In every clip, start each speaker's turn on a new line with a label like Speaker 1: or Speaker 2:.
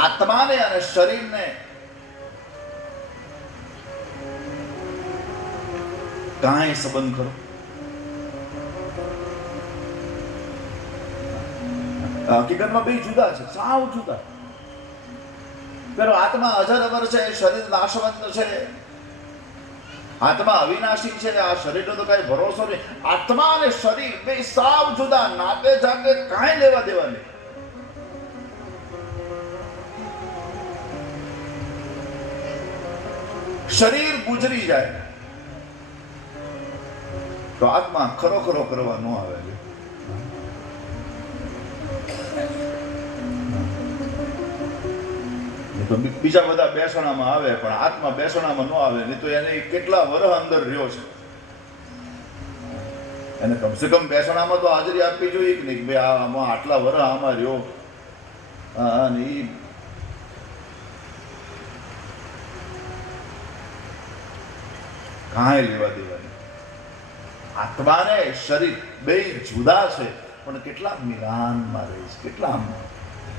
Speaker 1: આત્માને અને શરીરને. કાંઈ સંબંધ કરો. હકીકતમાં બે જુદા છે, સાવ જુદા. પેલો આત્મા અજર અમર છે શરીર નાશવંત છે. આત્મા અવિનાશી છે, આ શરીરનો તો કઈ ભરોસો નહીં. આત્મા અને શરીર બે સાવ જુદા, નાતે જાતે કાંઈ લેવા દેવા નહીં. શરીર ગુજરી જાય. તો આત્મા ખરો ખરો કરવા ન આવે તો બીજા બધા બેસણામાં આવે, પણ આત્મા બેસણામાં ન આવે, નહીં તો એને કેટલા વરહ અંદર રહ્યો છે. એને કમસે કમ બેસણામાં તો હાજરી આપવી જોઈએ કે નહીં ભાઈ આમાં આટલા વરહ આમાં રહ્યો. અને ઈ કાંઈ લેવા દેવા નહીં આત્મા શરીર બે જુદા છે, પણ કેટલા મિલાનમાં રહે છે, કેટલા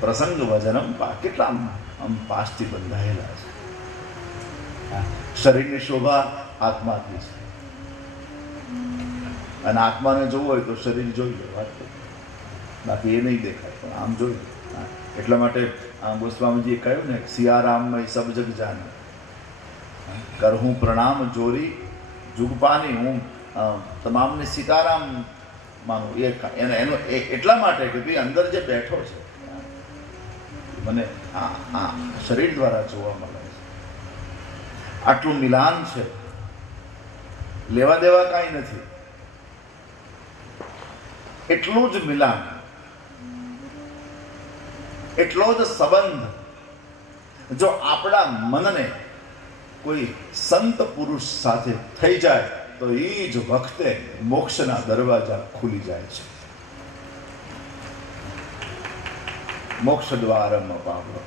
Speaker 1: પ્રસંગ વજનમ કેટલા આમ પાસથી બંધાયેલા છે. શરીરની શોભા આત્માથી છે. અને આત્માને જોવું હોય તો શરીર જોઈ લે, વાત. બાકી એ નહીં દેખાય, પણ આમ જોઈ એટલા માટે આમ ગોસ્વામીજીએ કહ્યું ને સિયારામમય સબ જગ જાને. કરહું પ્રણામ જોરી જુગપાની હું તમામને સીતારામ માનું. એ એનો એ એટલા માટે કે ભાઈ અંદર જે બેઠો છે, મને આ આ શરીર દ્વારા જોવા મળે છે. આટલું મિલાન છે. લેવા દેવા કાંઈ નથી. એટલું જ મિલાન. એટલો જ સંબંધ. જો આપણા મનને કોઈ સંત પુરુષ સાથે થઈ જાય, તો એ જ વખતે મોક્ષના દરવાજા ખુલી જાય છે. મોક્ષ પાવલો.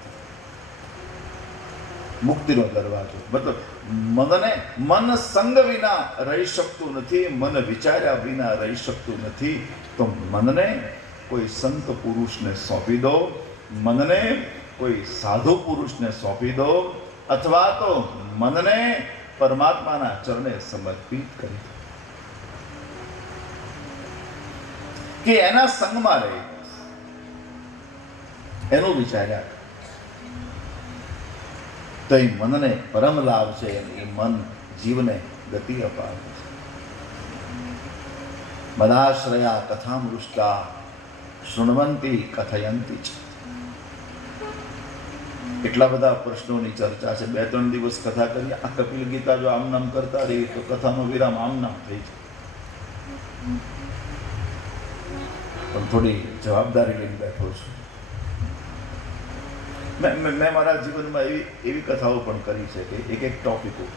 Speaker 1: મુક્તિનો દરવાજો. મતલબ, મનને, મન સંગ વિના રહી શકતું નથી, મન વિચાર્યા વિના રહી શકતું નથી, તો મનને કોઈ સંત પુરુષને સોંપી દો, મનને કોઈ સાધુ પુરુષને સોંપી દો અથવા તો મનને પરમાત્માના ચરણે સમર્પિત કરી. કે એના સંગમાં રહે. એનું વિચાર્યા. તો એ મનને પરમ લાભ છે એ મન જીવને ગતિ અપાવે છે. મદાશ્રયા કથામૃષ્ટા, શૃણવંતી કથયંતી છે. એટલા બધા પ્રશ્નોની ચર્ચા છે. બે, ત્રણ દિવસ કથા કરી. આ કપિલ ગીતા જો આમ નામ કરતા રહી તો કથાનો વિરામ આમ નામ થઈ જાય. પણ થોડી જવાબદારી લઈને બેઠો છું. મેં મેં મેં મારા જીવનમાં એવી એવી કથાઓ પણ કરી છે કે એક એક ટોપિકો.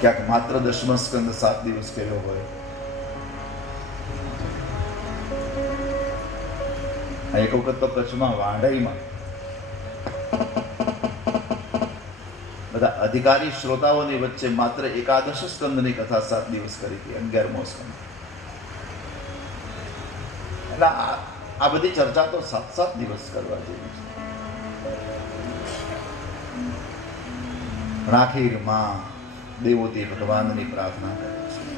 Speaker 1: ક્યાંક માત્ર દસમા સ્કંદ સાત દિવસ કર્યો હોય. એક વખત તો કચ્છમાં વાંઢાઈમાં. બધા અધિકારી શ્રોતાઓની વચ્ચે માત્ર એકાદશ સ્કંદની કથા સાત દિવસ કરી હતી અગિયારમો સ્કંદ એટલે આ બધી ચર્ચા તો સાત સાત દિવસ કરવા જેવી છે. રાખીરમાં દેવોથી ભગવાનની પ્રાર્થના કરે છે.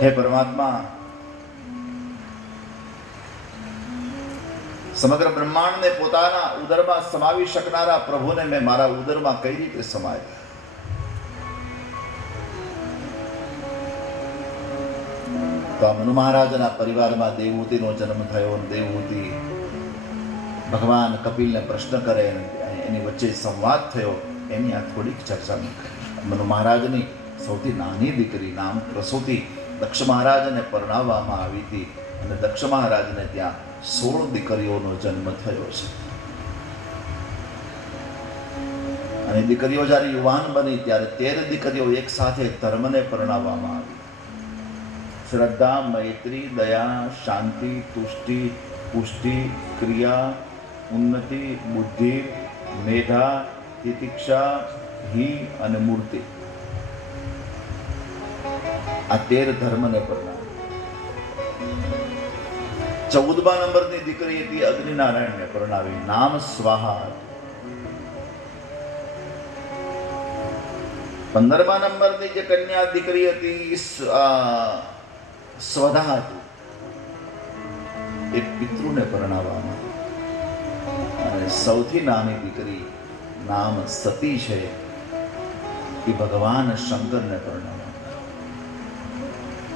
Speaker 1: હે પરમાત્મા, સમગ્ર બ્રહ્માંડને પોતાના ઉદરમાં સમાવી શકનારા પ્રભુને મેં મારા ઉદરમાં કઈ રીતે સમાવ્યા તો આ મનુ મહારાજના પરિવારમાં દેવહૂતિનો જન્મ થયો દેવહૂતિ ભગવાન કપિલને પ્રશ્ન કરે એની વચ્ચે સંવાદ થયો. એની આ થોડીક ચર્ચા મનુ મહારાજની સૌથી નાની દીકરી નામ પ્રસૂતિ દક્ષ મહારાજને પરણાવવામાં આવી હતી અને દક્ષ મહારાજને ત્યાં સોળ દીકરીઓનો જન્મ થયો છે. અને દીકરીઓ જ્યારે યુવાન બની ત્યારે તેર દીકરીઓ એક સાથે ધર્મને પરણાવવામાં આવી. શ્રદ્ધા, મૈત્રી, દયા, શાંતિ, તુષ્ટિ, પુષ્ટિ, ક્રિયા, ઉન્નતિ, બુદ્ધિ, મેધા, તિતિક્ષા હિ અને મૂર્તિ. આ તેર ધર્મને પરણાવી ચૌદમા નંબરની દીકરી હતી અગ્નિનારાયણને પરણાવી. નામ સ્વાહા પંદરમા નંબરની જે કન્યા દીકરી હતી સ્વધા હતી. એ પિતૃને પરણાવવામાં અને સૌથી નાની દીકરી નામ સતી છે એ ભગવાન શંકરને પરણાવવામાં